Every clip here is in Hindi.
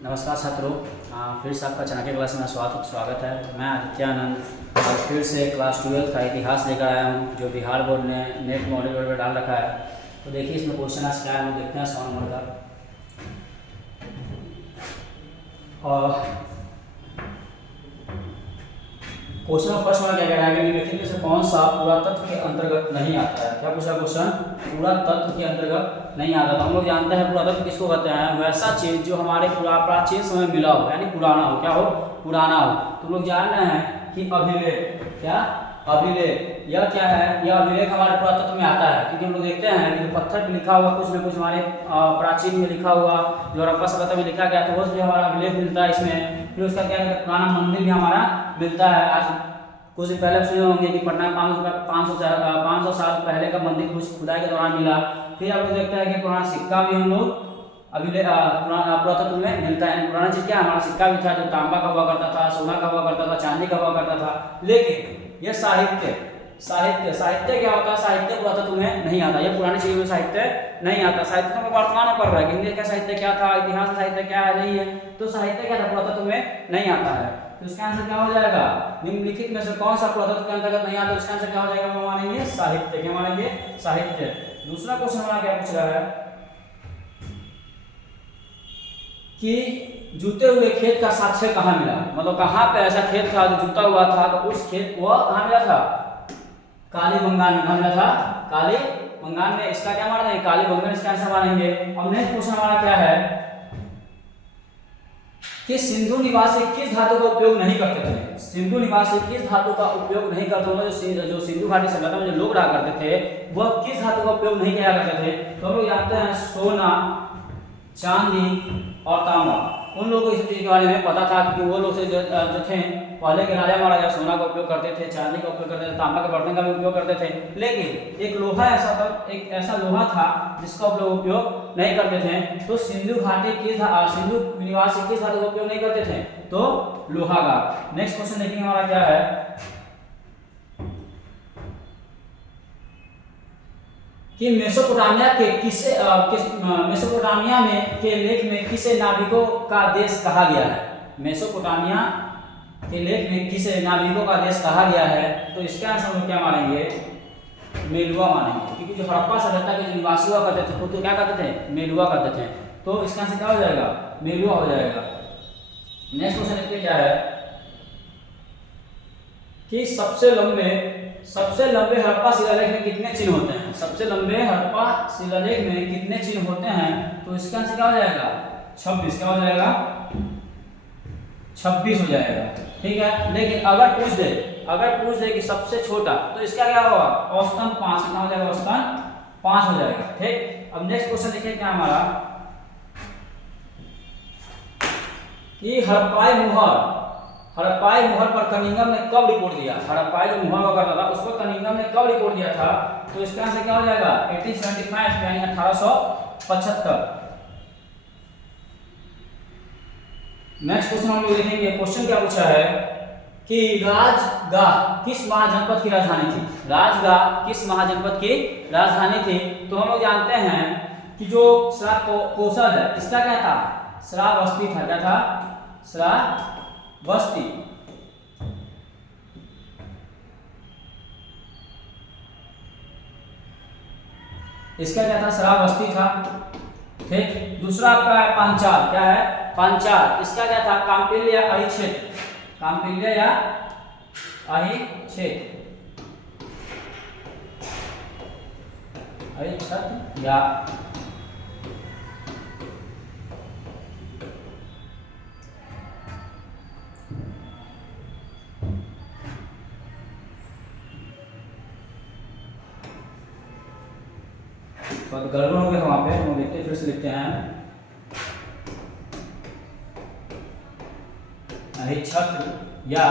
नमस्कार छात्रों, फिर से आपका चाणक्य क्लास में स्वागत है। मैं आदित्यानंद और फिर से क्लास 12 का इतिहास लेकर आया हूँ जो बिहार बोर्ड ने नेट मॉड्यूल पर डाल रखा है। तो देखिए इसमें क्वेश्चन आज क्या है, हम देखते हैं सवाल नंबर का। और क्वेश्चन फर्स्ट वाला क्या कह रहा है कि निम्नलिखित में से कौन सा पुरातत्व के अंतर्गत नहीं आता है। क्या पूछा क्वेश्चन? पुरातत्व के अंतर्गत नहीं आता। तो हम लोग जानते हैं पुरातत्व किसको कहते हैं? वैसा चीज जो हमारे प्राचीन समय में मिला हो, यानी पुराना हो। क्या हो? पुराना हो। तो लोग जान रहे हैं कि अभिलेख, क्या अभिलेख, यह क्या है? यह अभिलेख हमारे पुरातत्व में आता है, क्योंकि हम लोग देखते हैं कि पत्थर पे लिखा हुआ कुछ न कुछ हमारे प्राचीन में लिखा हुआ जो हड़प्पा सभ्यता में लिखा गया, तो वो जो हमारा अभिलेख मिलता है इसमें। फिर उसका क्या है, पुराना मंदिर भी हमारा मिलता है। आज कुछ दिन पहले सुने होंगे कि पटना में 500 साल पहले का मंदिर कुछ खुदाई के दौरान मिला। फिर आप लोग देखते हैं कि पुराना सिक्का भी हम लोग अभिलेख पुरातत्व में मिलता है। पुराना चीज क्या, हमारा सिक्का भी था जो तांबा का हुआ करता था, सोना का हुआ करता था, चांदी का हुआ करता था। लेकिन यह साहित्य क्या होता है? साहित्य पुरातत्व में नहीं आता। यह पुरानी चीजों में साहित्य नहीं आता। साहित्य तो वर्तमान में पढ़ रहा है, हिंदी का साहित्य क्या था, इतिहास का साहित्य क्या है, नहीं है। तो साहित्य क्या था? पुरातत्व में नहीं आता है। तो इसका आंसर क्या हो जाएगा? निम्नलिखित में से कौन सा पुरातत्व के अंतर्गत नहीं आता? इसका आंसर क्या हो जाएगा? हम मानेंगे साहित्य। क्या मानेंगे? साहित्य। दूसरा क्वेश्चन हमारा क्या पूछ रहा है कि जुते हुए खेत का साक्ष्य कहाँ मिला? मतलब कहाँ पे ऐसा खेत था जो जुता हुआ था, तो उस खेत वो कहाँ मिला था? कालीबंगान में। कहाँ मिला था? कालीबंगान में। इसका क्या मानेंगे? कालीबंगान इसका आंसर मानेंगे। अब नेक्स्ट क्वेश्चन हमारा क्या है कि सिंधु निवासी किस धातु का उपयोग नहीं करते थे? सिंधु निवासी किस धातु का उपयोग नहीं करते थे? जो सिंधु घाटी सभ्यता में जो लोग रहा करते थे वह किस धातु का उपयोग नहीं किया करते थे? तो हम लोग जानते हैं सोना, चांदी और तांबा। उन लोगों को इस चीज के बारे में पता था कि वो लोग जो थे पहले के राजा महाराजा सोना का उपयोग करते थे, चांदी का उपयोग करते थे, तांबा के बर्तन का भी उपयोग करते थे। लेकिन एक लोहा ऐसा था, एक ऐसा लोहा था जिसका उपयोग नहीं करते थे। तो सिंधु घाटी की सिंधु निवासी किस धातु का उपयोग नहीं करते थे? तो लोहा का। नेक्स्ट क्वेश्चन देखेंगे हमारा क्या है कि मेसोपोटामिया में के लेख में किसे नाविकों का देश कहा गया है? मेसोपोटामिया के लेख में किसे नाविकों का देश कहा गया है? तो इसका आंसर हम क्या मानेंगे? मेलुआ मानेंगे, क्योंकि जो हड़प्पा सभ्यता के जो निवासी हुआ करते थे तो क्या करते थे? मेलुआ करते थे। तो इसका आंसर क्या हो जाएगा? मेलुआ हो जाएगा। नेक्स्ट क्वेश्चन देखते क्या है कि सबसे लंबे हड़प्पा शिलालेख में कितने चिन्ह होते हैं? सबसे लंबे हड़प्पा शिलालेख में कितने चिन्ह होते हैं? तो इसका आंसर क्या हो जाएगा? 26। क्या हो जाएगा? 26 हो जाएगा। ठीक है। लेकिन अगर पूछ दे कि सबसे छोटा, तो इसका क्या होगा? औसतन 5। कितना हो जाएगा? औसतन 5 हो जाएगा। ठीक। अब नेक्स्ट क्वेश्चन देखिए क्या हमारा कि हड़प्पाई मुहर पर कनिंघम ने कब रिपोर्ट दिया? हड़प्पाई जो मुहर हुआ करता था उस पर कनिंघम ने कब रिपोर्ट दिया था? तो इसका आंसर क्या हो जाएगा? 1875 यानी 1875। नेक्स्ट क्वेश्चन हम लोग देखेंगे। क्वेश्चन क्या पूछा है कि राजगाह किस महाजनपद की राजधानी थी? राजगाह किस महाजनपद की राजधानी थी? तो हम लोग जानते हैं कि जो श्रावस्ती है, इसका क्या था? श्रावस्ती था। क्या था? श्रावस्ती। इसका क्या था? श्रावस्ती था। ठीक। दूसरा आपका है पांचाल। क्या है? पांचाल। इसका क्या था? काम्पिल्य या अहिक्षेत्र। काम्पिल्य या अहिक्षेत्र। अहिक्षेत्र या तो गड़बड़ हो गया वहां पे, हम देखते फिर से लिखते हैं अहिक्षेत्र या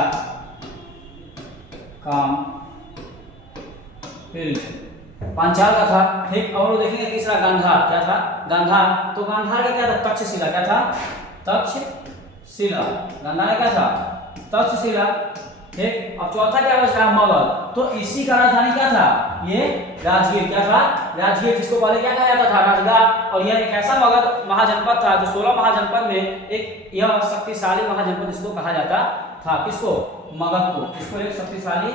काम्पिल्य। पांचाल का था। ठीक। और देखेंगे तीसरा गांधार। क्या था? गांधार। तो गांधार का क्या था? तक्षशिला। क्या था? तक्षशिला। गांधार क्या था? तक्षशिला। ठीक। अब चौथा क्या बचा? मगध। तो इसी का राजधानी क्या था? ये राजगीर, क्या था? राजगीर, जिसको पहले क्या कहा जाता था? राजगार। और यह एक ऐसा मगध महाजनपद था जो 16 महाजनपद में एक यह शक्तिशाली महाजनपद इसको कहा जाता था। किसको? मगध को। इसको एक शक्तिशाली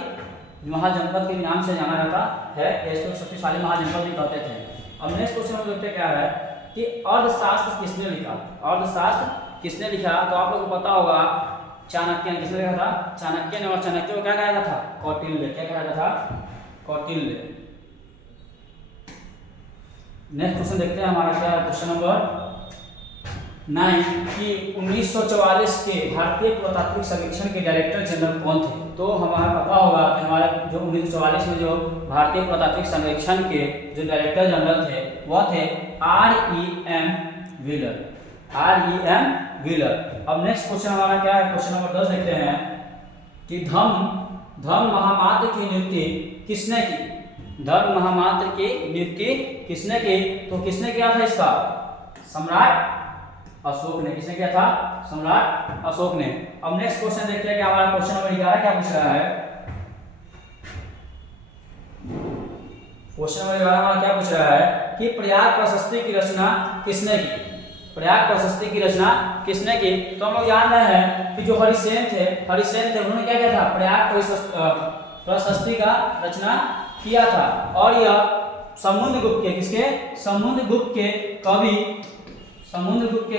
महाजनपद के नाम से जाना जाता है, इसको शक्तिशाली महाजनपद भी कहते थे। अब नेक्स्ट क्वेश्चन हम देखते क्या है कि अर्थशास्त्र किसने लिखा? अर्थशास्त्र किसने लिखा? तो आप लोगों को पता होगा चाणक्य ने। किसने लिखा था? चाणक्य ने। और चाणक्य को क्या कहा जाता था? कौटिल्य। क्या कहा जाता था? कौटिल्य। नेक्स्ट क्वेश्चन देखते हैं हमारा क्या है, क्वेश्चन नंबर 9 कि 1944 के भारतीय पुरातात्विक सर्वेक्षण के डायरेक्टर जनरल कौन थे? तो हमारा पता होगा कि हमारे जो 1944 में जो भारतीय पुरातात्विक सर्वेक्षण के जो डायरेक्टर जनरल थे वह थे R.E.M. व्हीलर। R.E.M. व्हीलर। अब नेक्स्ट क्वेश्चन हमारा क्या है, क्वेश्चन नंबर 10 देखते हैं कि धर्म महामात्र की नियुक्ति किसने की? धर्म महामात्र की नियुक्ति किसने की? तो किसने किया था इसका? सम्राट अशोक ने। किसने किया था? सम्राट अशोक ने। अब नेक्स्ट क्वेश्चन देखते हैं कि हमारा क्वेश्चन नंबर 11 क्या पूछ रहा है। क्वेश्चन नंबर 11 हमारा क्या पूछ रहा है कि प्रयाग प्रशस्ति की रचना किसने की? प्रयाग प्रशस्ति की रचना किसने की? तो हम लोग जान रहे हैं कि जो हरिसेन थे उन्होंने क्या किया था? प्रयाग प्रशस्ति का रचना किया था। और यह समुद्रगुप्त के, किसके? समुद्रगुप्त के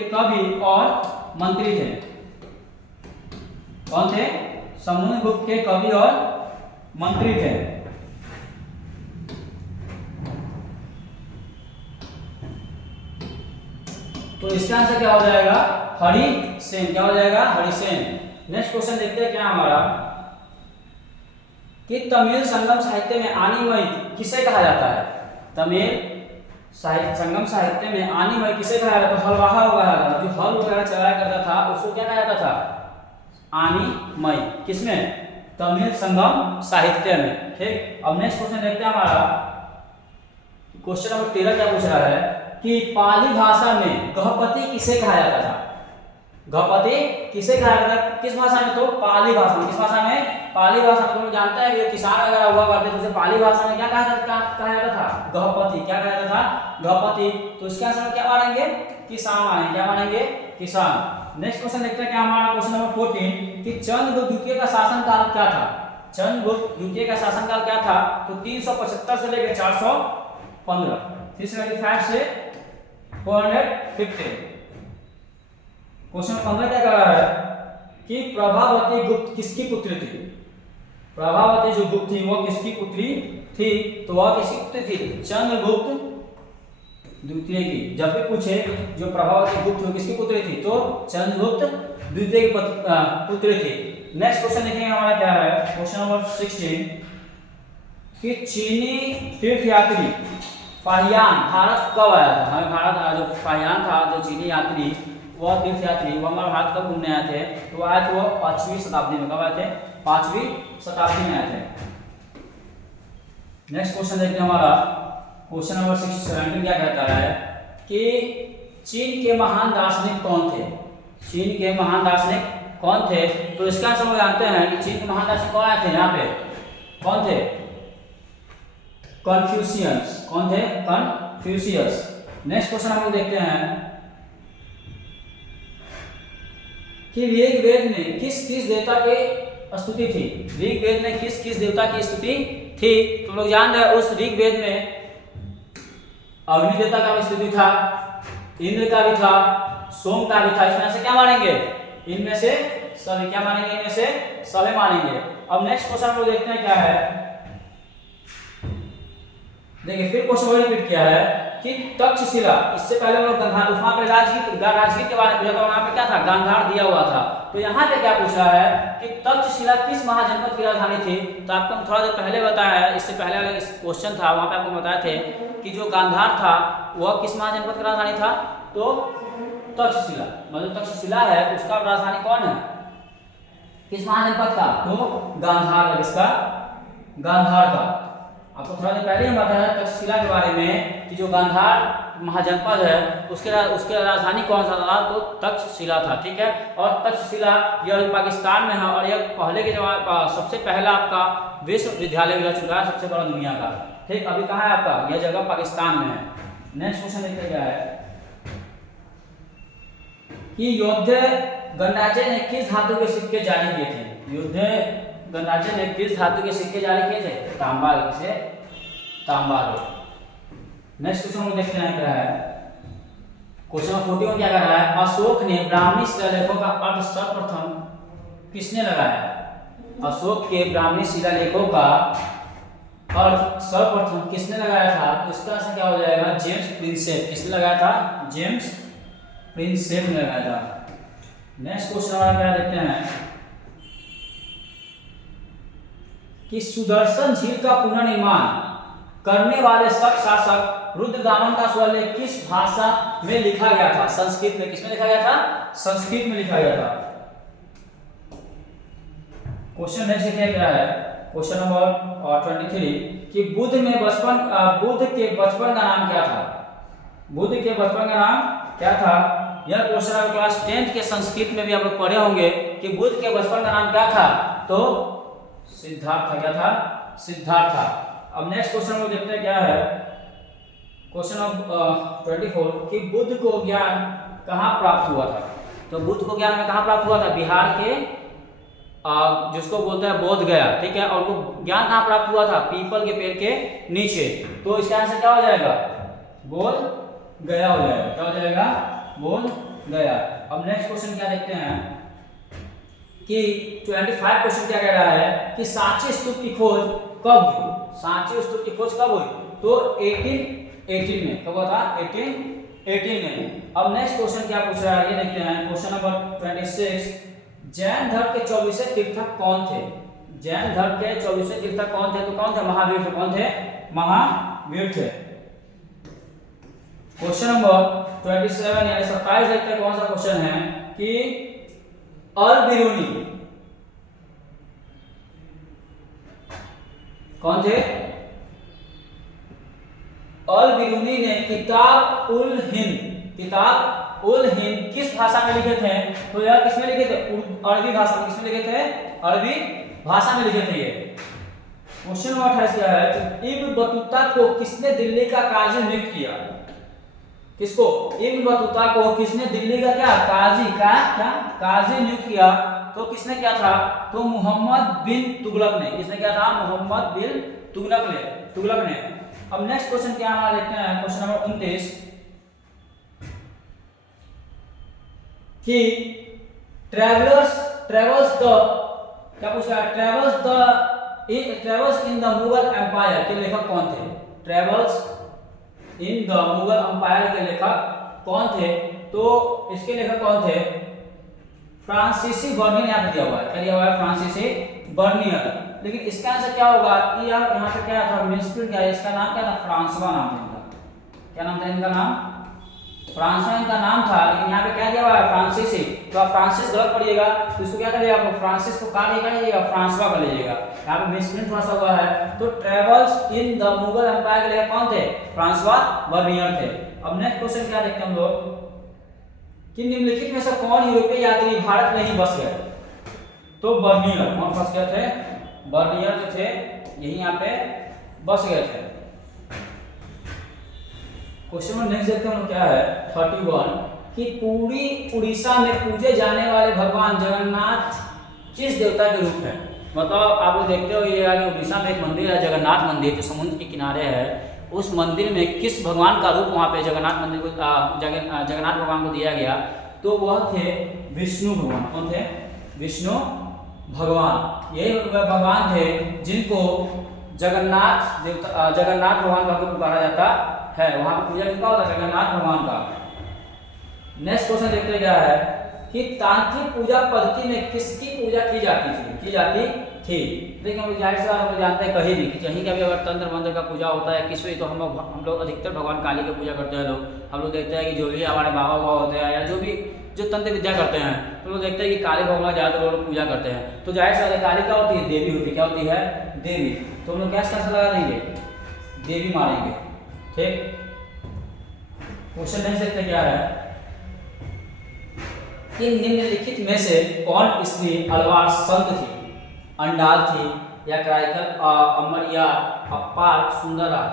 कवि और मंत्री थे। कौन थे? समुद्रगुप्त के कवि और मंत्री थे। तो इसका आंसर क्या हो जाएगा? हरिसेन। क्या हो जाएगा? हरिसेन। नेक्स्ट क्वेश्चन देखते हैं क्या हमारा कि तमिल संगम साहित्य में आनीमई किसे कहा जाता है? तमिल संगम साहित्य में आनीमई किसे कहा जाता है? हलवाहा वगैरह था, जो हल वगैरह चलाया करता था उसको क्या कहा जाता था? आनीमई। किसमें? तमिल संगम साहित्य में। ठीक। अब नेक्स्ट क्वेश्चन देखते हैं हमारा क्वेश्चन नंबर 13 क्या पूछ रहा है कि पाली भाषा में गहपति किसे कहा जाता था? गहपति किसे कहा जाता था? किस भाषा में? तो पाली भाषा में। किस भाषा में? पाली भाषा में। तुम जानते हैं कि किसान वगैरह हुआ करते थे, पाली भाषा में क्या कहा जाता था? गहपति। क्या कहा जाता था? गहपति। तो इसका आंसर क्या मानेंगे? किसान मानेंगे। क्या मानेंगे? किसान। नेक्स्ट क्वेश्चन देखते हैं क्या हमारा क्वेश्चन नंबर 14 कि चंद्रगुप्त द्वितीय का शासनकाल क्या था? चंद्रगुप्त द्वितीय का शासनकाल क्या था? तो 375 से लेकर 415, 375 से 415। क्वेश्चन 15 क्या कह रहा है कि प्रभावती गुप्त किसकी पुत्री थी? प्रभावती जो गुप्त थी वो किसकी पुत्री थी? तो वह किसकी पुत्री थी? चंद्रगुप्त द्वितीय की। जब भी पूछे जो प्रभावती गुप्त किसकी पुत्री थी तो चंद्रगुप्त द्वितीय की पुत्री थी। नेक्स्ट क्वेश्चन देखेंगे हमारा क्या है, क्वेश्चन नंबर 16 कि चीनी तीर्थयात्री फाहियान भारत कब आया था? हमें भारत जो फाहियान था, जो चीनी यात्री वह तीर्थयात्री वो हमारे भारत कब घूमने आए थे? तो आए थे वो 5वीं शताब्दी में। कब आए थे? 5वीं शताब्दी में आए थे। नेक्स्ट क्वेश्चन देखते हैं हमारा क्वेश्चन नंबर 17 क्या कहता है कि चीन के महान दार्शनिक कौन थे? चीन के महान दार्शनिक कौन थे? तो इसका आंसर हम जानते हैं कि चीन के महान दार्शनिक कौन आए थे यहाँ पे? कौन थे? कन्फ्यूशियस। कौन थे? कन्फ्यूशियस। नेक्स्ट क्वेश्चन हम लोग देखते हैं कि ऋग्वेद में किस किस देवता की स्तुति थी? ऋग्वेद में किस किस देवता की स्तुति थी? तो लोग जान रहे हैं उस ऋग्वेद में अग्नि देवता का भी स्तुति था, इंद्र का भी था, सोम का भी था। इसमें से क्या मानेंगे? इनमें से सभी। क्या मानेंगे? इनमें से सभी मानेंगे। अब नेक्स्ट क्वेश्चन हम लोग देखते हैं क्या है। देखिए फिर क्वेश्चन वही रिपीट किया है कि तक्षशिला, इससे पहले हम लोग गांधार, वहां पे राजगीर के बारे में पूछा था, वहां पे क्या था? गांधार दिया हुआ था। तो यहाँ पे क्या पूछ रहा है कि तक्षशिला किस महाजनपद की राजधानी थी? तो आपको थोड़ा देर पहले बताया है, इससे पहले वाला क्वेश्चन था वहां पे आपको बताए थे कि जो गांधार था वह किस महाजनपद की राजधानी था? तो तक्षशिला, मतलब तक्षशिला है उसका राजधानी कौन है? किस महाजनपद का? तो गांधार है। इसका गांधार का। आपको थोड़ा देर पहले हम बताया तक्षशिला के बारे में कि जो गांधार महाजनपद है उसके राजधानी कौन सा था? तो तक्षशिला था। ठीक है। और तक्षशिला यह पाकिस्तान में है और यह पहले के जमाने सबसे पहला आपका विश्वविद्यालय भी रह चुका है, सबसे बड़ा दुनिया का। ठीक, अभी कहाँ है आपका, यह जगह पाकिस्तान में है। नेक्स्ट क्वेश्चन देखते क्या है कि युद्ध गणराज्य ने किस धातु के सिक्के जारी किए थे। युद्ध गणराज्य ने किस धातु के सिक्के जारी किए थे, तांबा से, तांबा के। नेक्स्ट क्वेश्चन हम देखते हैं क्या है, क्वेश्चन 41 क्या कर रहा है, अशोक ने ब्राह्मणी शिलालेखों का अर्थ सर्वप्रथम किसने लगाया। अशोक के ब्राह्मणी शिलालेखों का अर्थ सर्वप्रथम किसने लगाया था, तो इसका आंसर क्या हो जाएगा, जेम्स प्रिंसेप। किसने लगाया था, जेम्स प्रिंसेप ने लगाया था। नेक्स्ट क्वेश्चन हमारा क्या देखते हैं कि सुदर्शन झील का पुनर्निर्माण करने वाले शक शासक रुद्रदामन का स्वरलेख किस भाषा में लिखा गया था। संस्कृत में। किसमें लिखा गया था, संस्कृत में लिखा गया था। क्वेश्चन नेक्स्ट क्या है, क्वेश्चन नंबर 23 कि बुद्ध के बचपन का नाम क्या था। बुद्ध के बचपन का नाम क्या था। यह क्वेश्चन क्लास 10th के संस्कृत में भी आप लोग पढ़े होंगे कि बुद्ध के बचपन का नाम क्या था, तो सिद्धार्थ था। क्या था, सिद्धार्थ था। अब नेक्स्ट क्वेश्चन को देखते हैं क्या है, क्वेश्चन नंबर 24 कि बुद्ध को ज्ञान कहाँ प्राप्त हुआ था। तो बुद्ध को ज्ञान में कहाँ प्राप्त हुआ था, बिहार के जिसको बोलते हैं बोध गया, ठीक है। और वो ज्ञान कहाँ प्राप्त हुआ था, पीपल के पेड़ के नीचे। तो इसका आंसर क्या हो जाएगा, बोध गया हो जाएगा। क्या हो जाएगा, बोध गया। अब नेक्स्ट क्वेश्चन क्या देखते हैं कि 25 क्वेश्चन क्या कह रहा है कि सांची स्तूप की खोज कब हुई। सांची स्तूप की खोज कब हुई, तो 1818 में। कब हुआ था, 1818 में। अब नेक्स्ट क्वेश्चन क्या पूछ रहा है, ये देखते हैं क्वेश्चन नंबर 26। जैन धर्म के 24वें तीर्थक कौन थे। जैन धर्म के 24वें तीर्थक कौन थे, तो कौन थे, महावीर थे। कौन थे, महावीर थे। क्वेश्चन नंबर 27 यानी 27 देखते हैं कौन सा क्वेश्चन है कि अल बिरूनी कौन थे। अल बिरूनी ने किताब उल हिंद किस भाषा में लिखे थे, तो यह किसमें लिखे थे, अरबी भाषा में। किसमें लिखे थे, अरबी भाषा में लिखे थे ये। क्वेश्चन नंबर 28 क्या है, इब्न बतूता को किसने दिल्ली का काजी नियुक्त किया। किसको, इब्न बतूता को किसने दिल्ली का क्या काजी नियुक्त किया, तो किसने क्या था, तो मोहम्मद बिन तुगलक ने। किसने क्या था, मोहम्मद बिन तुगलक ने। अब नेक्स्ट क्वेश्चन क्या हमारा देखते हैं, क्वेश्चन नंबर 29 कि ट्रेवल्स द क्या पूछा है, travels in the Mughal empire के लेखक कौन थे। Travels in the Mughal empire के लेखक कौन थे, तो इसके लेखक कौन थे, फ्रांसीसी बर्नियर। यहाँ पे दिया हुआ है, क्या दिया हुआ है, फ्रांसीसी बर्नियर। लेकिन इसका आंसर क्या होगा, यहाँ पे क्या था, मिनिस्टर क्या है, इसका नाम क्या था, फ्रांसवा नाम था इनका। क्या नाम था इनका, नाम फ्रांसवा इनका नाम था, लेकिन यहाँ पे क्या दिया हुआ है, फ्रांसीसी। तो आप फ्रांसिस गलत पढ़िएगा, तो इसको क्या करिएगा, आप फ्रांसिस को काट लीजिएगा, फ्रांसवा कर लीजिएगा। यहाँ पे मिसप्रिंट थोड़ा सा हुआ है। तो travels in the Mughal empire के लेखक कौन थे, फ्रांसवा बर्नियर थे। अब नेक्स्ट क्वेश्चन क्या देखते हैं हम लोग कि निम्नलिखित में से कौन यूरोपीय यात्री भारत में ही बस गए, तो बर्नियर। कौन बस गए थे, बर्नियर जो थे यही यहाँ पे बस गए थे। क्वेश्चन नंबर नेक्स्ट देखते हैं क्या है, 31 कि पूरी उड़ीसा में पूजे जाने वाले भगवान जगन्नाथ किस देवता के रूप है। मतलब आप लोग देखते हो ये आगे उड़ीसा में एक मंदिर है, जगन्नाथ मंदिर, जो समुद्र के किनारे है। उस मंदिर में किस भगवान का रूप वहाँ पे जगन्नाथ मंदिर को जगन्नाथ भगवान को दिया गया, तो वह थे विष्णु भगवान। कौन थे, विष्णु भगवान। यही भगवान थे जिनको जगन्नाथ भगवान का पुकारा जाता है। वहां पर पूजा किसका होता है, जगन्नाथ भगवान का। नेक्स्ट क्वेश्चन देखते हैं क्या है कि तांत्रिक पूजा पद्धति में किसकी पूजा की जाती थी। देखिए हम जाहिर सी बात हम जानते हैं कहीं भी कि कहीं का भी अगर तंत्र मंत्र का पूजा होता है किसी तो हम लोग अधिकतर भगवान काली की पूजा करते हैं। हम लोग देखते हैं कि जो भी हमारे बाबा होते हैं या जो तंत्र विद्या करते हैं, तो लोग देखते हैं कि काली भगवान ज़्यादातर लोग पूजा करते हैं। तो जाहिर सी बात है काली क्या होती है, देवी होती है। क्या होती है, देवी। तो हम लोग कैसे लगा देंगे, देवी मारेंगे। ठीक, क्वेश्चन नहीं सकते क्या है कि निम्नलिखित में से कौन स्त्री अलवार संत थी, अंडाल थी, या कराइकल अमरिया अपार सुंदरा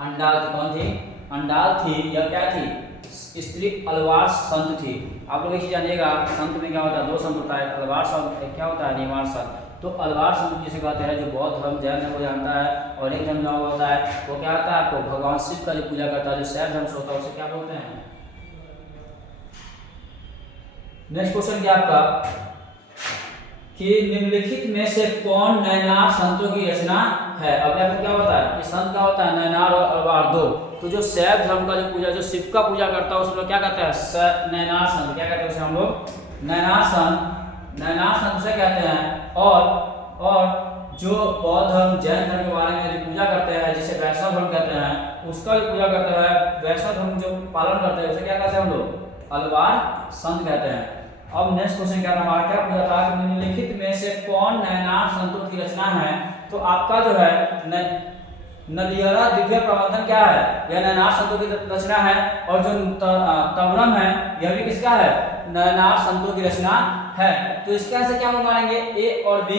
अंडाल थी। कौन थी? अंडाल थी या क्या थी? स्त्री अलवार संत थी। आप लोग एक चीज जानिएगा, संत में क्या होता है? दो संत होता है, अलवार संत क्या होता है? निवार संत। तो अलवार संत जिसे कहते हैं जो बौद्ध धर्म जैन धर्म को जानता है, और एक धर्म जो होता है वो क्या होता है? आपको भगवान शिव का जो पूजा करता है, जो शैव धर्म से होता है, उसे क्या बोलते हैं? नेक्स्ट क्वेश्चन क्या आपका कि निम्नलिखित में से कौन नयनार संतों की रचना है? अब आपको क्या होता है कि संत का होता है नयनार और अलवार दो। तो जो शैव धर्म का जो पूजा, जो शिव का पूजा करता है, उसे लोग क्या कहते हैं? नयनार संत। क्या कहते हैं उसे हम लोग? नयनार संत। नयनार संत से कहते हैं। और जो बौद्ध धर्म जैन धर्म के बारे में जो पूजा करते हैं, जिसे वैष्णव धर्म कहते हैं, उसका जो पूजा करते हैं, वैष्णव धर्म जो पालन करते हैं, उसे क्या कहते हैं हम लोग? अलवार संत कहते हैं। अब नेक्स्ट क्वेश्चन क्या हमारा क्या पूछा था कि निम्नलिखित में से कौन नयनार संतों की रचना है? तो आपका जो है नलियरा दिव्य प्रबंधन क्या है? यह नयनार संतों की रचना है। और जो तवरम है, यह भी किसका है? नयनार संतों की रचना है। तो इसके आंसर क्या हम मानेंगे? ए और बी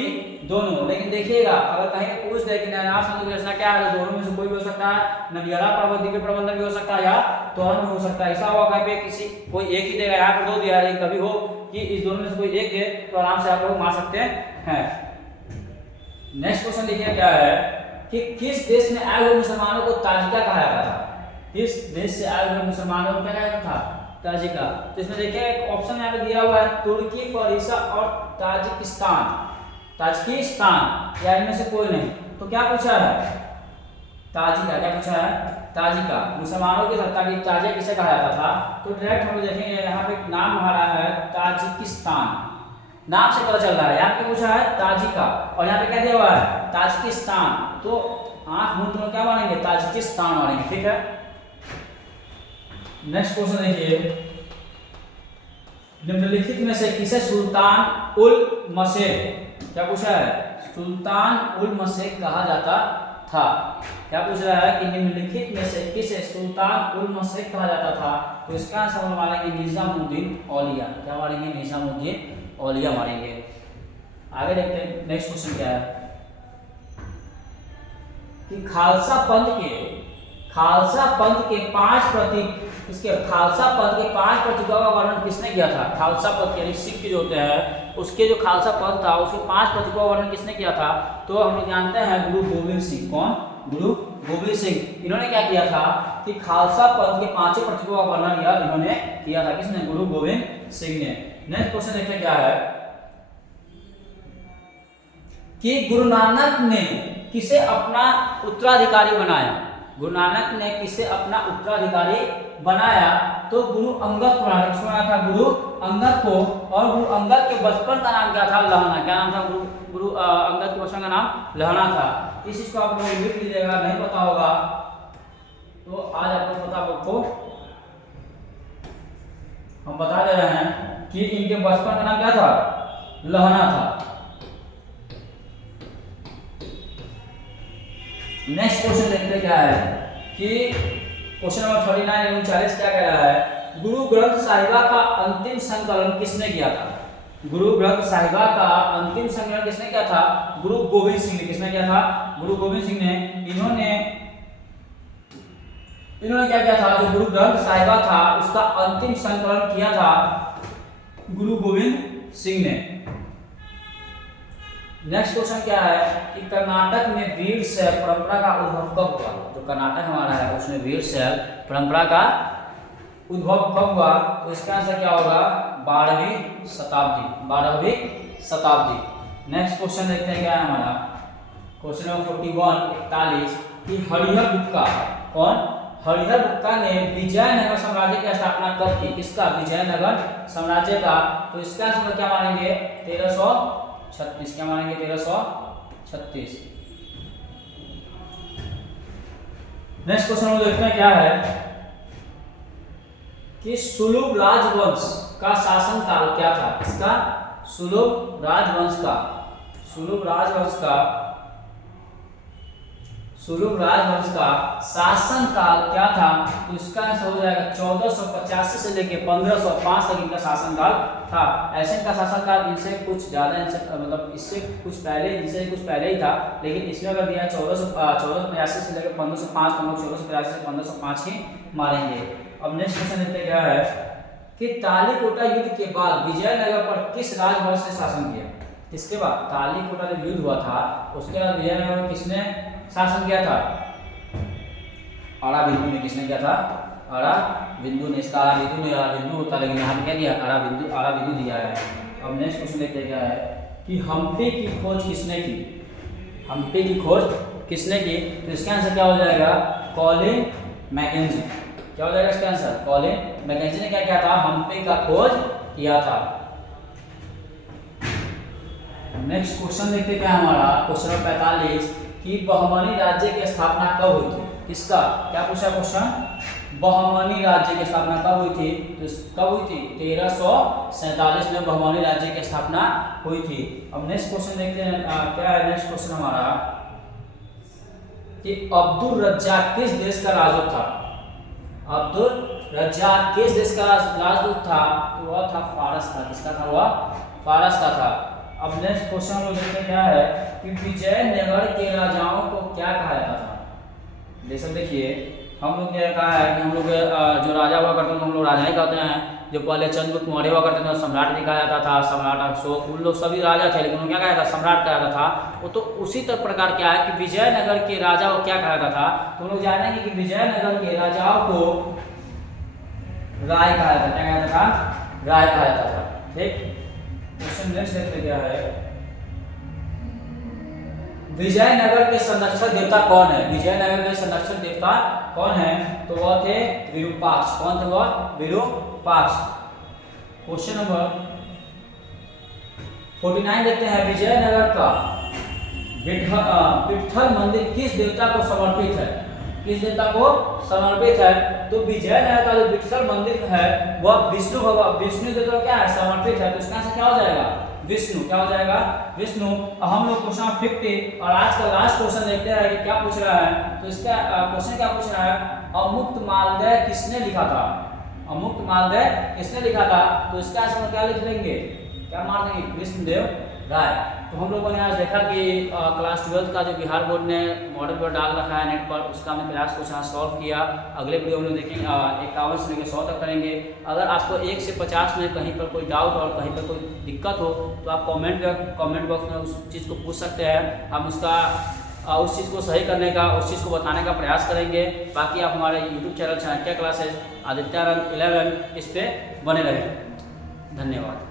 दोनों। लेकिन देखिएगा, अगर कहीं पूछ दे कि नयनार संतों की रचना क्या है, तो दोनों में से कोई भी हो सकता है। नलियरा दिव्य प्रबंधन भी हो सकता है, या तोरण भी हो सकता है। ऐसा होगा कहीं पे किसी कोई एक ही देगा, यहाँ पर दो दिया है, कभी हो कि इस दोनों में से कोई एक दे, तो आराम से आप लोग मान सकते हैं। नेक्स्ट क्वेश्चन देखिए क्या है कि किस देश में आए हुए मुसलमानों को ताजिका कहा जाता था? किस देश से आए हुए मुसलमानों को क्या कहा जाता था? ताजिका। तो इसमें देखिए एक ऑप्शन यहाँ पे दिया हुआ है, तुर्की, फरीसा और ताजिकिस्तान। ताजिकिस्तान या इनमें से कोई नहीं। तो क्या पूछा है? ताजिका। क्या पूछा है? ताजिका। मुसलमानों की सत्ता की ताजिया किसे कहा जाता था? तो डायरेक्ट हम लोग देखेंगे यहाँ पे नाम हमारा है ताजिकिस्तान। नाम से पता चल रहा है। यहाँ पे पूछा है ताजिका और यहाँ पे क्या दिया हुआ है? ताजिकिस्तान। तो आंख मूंद कर क्या मानेंगे? ताजिकिस्तान मानेंगे। ठीक है। नेक्स्ट क्वेश्चन देखिए, निम्नलिखित में से किसे सुल्तान उल मशरिक, क्या पूछा है? सुल्तान उल मशरिक कहा जाता था। क्या पूछ रहा है कि निम्नलिखित में से किसे सुल्तान उल मशरिक कहा जाता था? तो इसका आंसर हम मानेंगे निजामुद्दीन औलिया। क्या मानेंगे? निजामुद्दीन औलिया मानेंगे। आगे देखते हैं नेक्स्ट क्वेश्चन क्या है कि खालसा पंथ के 5 प्रतीक, इसके खालसा पंथ के 5 प्रतीकों का वर्णन किसने किया था? खालसा पंथ यानी सिख जो होते हैं, उसके जो खालसा पंथ था, उसके 5 प्रतीकों का वर्णन किसने किया था? तो हम लोग जानते हैं गुरु गोविंद सिंह। कौन? गुरु गोविंद सिंह। इन्होंने क्या किया था कि खालसा पंथ के 5 प्रतीकों का वर्णन इन्होंने किया था। किसने? गुरु गोविंद सिंह ने। नेक्स्ट क्वेश्चन देखते क्या है कि गुरु नानक ने किसे अपना उत्तराधिकारी बनाया? गुरु नानक ने किसे अपना उत्तराधिकारी बनाया? तो गुरु अंगद को बनाया था, गुरु अंगद को। और गुरु अंगद के बचपन का नाम क्या था? लहना। क्या नाम था? गुरु अंगद के बचपन का नाम लहना था। इस चीज को आप लोग लिख लीजिएगा, नहीं पता होगा तो आज आपको पता, आपको हम बता दे रहे हैं कि इनके बचपन का नाम क्या था? लहना था। नेक्स्ट क्वेश्चन देखते क्या है कि क्वेश्चन नंबर 39 39 क्या कह रहा है? गुरु ग्रंथ साहिबा का अंतिम संकलन किसने किया था? गुरु ग्रंथ साहिबा का अंतिम संकलन किसने किया था? गुरु गोविंद सिंह ने। किसने किया था? गुरु गोविंद सिंह ने। इन्होंने क्या किया था? जो गुरु ग्रंथ साहिबा था उसका अंतिम संकलन किया था गुरु गोविंद सिंह ने। नेक्स्ट क्वेश्चन क्या है कि कर्नाटक में वीरशैव परंपरा का उद्भव कब हुआ? जो कर्नाटक हमारा है उसमें वीरशैव परंपरा का उद्भव कब हुआ? तो इसका आंसर क्या होगा? 12वीं शताब्दी। 12वीं शताब्दी। नेक्स्ट क्वेश्चन देखते हैं क्या है हमारा क्वेश्चन नंबर 41 कि हरिहर बुक्का। कौन? हरिहर बुक्का ने विजयनगर साम्राज्य की स्थापना कब की? किसका? विजयनगर साम्राज्य का। तो इसका आंसर क्या मानेंगे? 1336। क्या मानेंगे? 1336। नेक्स्ट क्वेश्चन हम देखते हैं क्या है कि सुलभ राजवंश का शासनकाल क्या था? इसका सुलभ राजवंश का शासनकाल क्या था? तो इसका आंसर हो जाएगा 1485 से लेकर 1505 तक इनका शासनकाल था। एशियन का शासनकाल इनसे कुछ ज़्यादा, मतलब इससे कुछ पहले, इनसे कुछ पहले ही था, लेकिन इसमें अगर दिया 1485 से लेकर 1505, तो हम लोग 1485 से 1505 ही मारेंगे। अब नेक्स्ट क्वेश्चन देखते क्या है कि तालीकोटा युद्ध के बाद विजयनगर पर किस राजवंश ने शासन किया। इसके बाद तालीकोटा जब युद्ध हुआ था उसके बाद विजयनगर में किसने शासन किया था? अराबिंदु ने। किसने किया था? अराबिंदु ने। इसका अराबिंदु नहीं, अराबिंदु होता, लेकिन यहाँ पे क्या दिया? अराबिंदु दिया है। अब नेक्स्ट क्वेश्चन देखते क्या है कि हम्पी की खोज किसने की? हम्पी की खोज किसने की? तो इसका आंसर क्या हो जाएगा? Colin McKenzie. क्या हो जाएगा इसका आंसर? कॉलिन मैकेंजी ने क्या किया था? हम्पी का खोज किया था। नेक्स्ट क्वेश्चन देखते क्या हमारा क्वेश्चन नंबर 45 कि बहमनी राज्य की स्थापना कब हुई थी? किसका? क्या पूछा क्वेश्चन? बहमनी राज्य की स्थापना कब हुई थी? तो कब हुई थी? 1347 में बहमनी राज्य की स्थापना हुई थी। अब नेक्स्ट क्वेश्चन देखते हैं क्या है नेक्स्ट क्वेश्चन हमारा कि अब्दुल रज्जाक किस देश का राजदूत था? अब्दुल रज्जाक किस देश का राजदूत था? तो वह था फारस का। किसका था? वह फारस का था। अब नेक्स्ट क्वेश्चन हम लोग देखते क्या है कि विजयनगर के राजाओं को क्या कहा जाता था? जैसे देखिए हम लोग क्या कहा है कि हम लोग जो राजा हुआ करते थे हम लोग राजा ही कहते हैं। जो पहले चंद्रगुप्त मौर्य हुआ करते थे सम्राट भी कहा जाता था, सम्राट अशोक, उन लोग सभी राजा थे, लेकिन उन्हें क्या कहा था? सम्राट कहा जाता था। वो तो उसी तरह प्रकार क्या है कि विजयनगर के राजाओं को क्या कहा जाता था? तो हम लोग जानेंगे कि विजयनगर के राजाओं को राय कहा जाता था। क्या कहा जाता था? राय कहा जाता था। ठीक, क्वेश्चन नेक्स्ट देखते क्या है विजयनगर के संरक्षक देवता कौन है? विजयनगर के संरक्षक देवता कौन है? तो वह थे विरूपाक्ष। कौन थे वह? विरूपाक्ष। क्वेश्चन नंबर 49 देखते हैं विजयनगर का विट्ठल मंदिर किस देवता को समर्पित है? किस देवता को समर्पित है? तो विजयनगर का जो विट्ठल मंदिर है वह विष्णु देवता क्या है? समर्पित है। तो इसका आंसर क्या हो जाएगा? विष्णु। क्या हो जाएगा? विष्णु। हम लोग क्वेश्चन 50 और आज का लास्ट क्वेश्चन देखते हैं कि क्या पूछ रहा है। तो इसका क्वेश्चन क्या पूछ रहा है? अमुक्त मालदय किसने लिखा था? अमुक्त मालदय किसने लिखा था? तो इसका आंसर क्या लिख लेंगे? क्या मार देंगे? कृष्णदेव राय। तो हम लोगों ने आज देखा कि क्लास 12 का जो बिहार बोर्ड ने मॉडल पर डाल रखा है नेट पर, उसका हमने प्रयास कुछ यहाँ सॉल्व किया। अगले वीडियो हम लोग देखेंगे 51 से लेकर 100 तक करेंगे। अगर आपको 1 से 50 में कहीं पर कोई डाउट और कहीं पर कोई दिक्कत हो तो आप कमेंट बॉक्स में उस चीज़ को पूछ सकते हैं। हम उस चीज़ को सही करने का, उस चीज़ को बताने का प्रयास करेंगे। बाकी आप हमारे YouTube channel Chanakya classes Adityanand 11 इस पर बने रहें। धन्यवाद।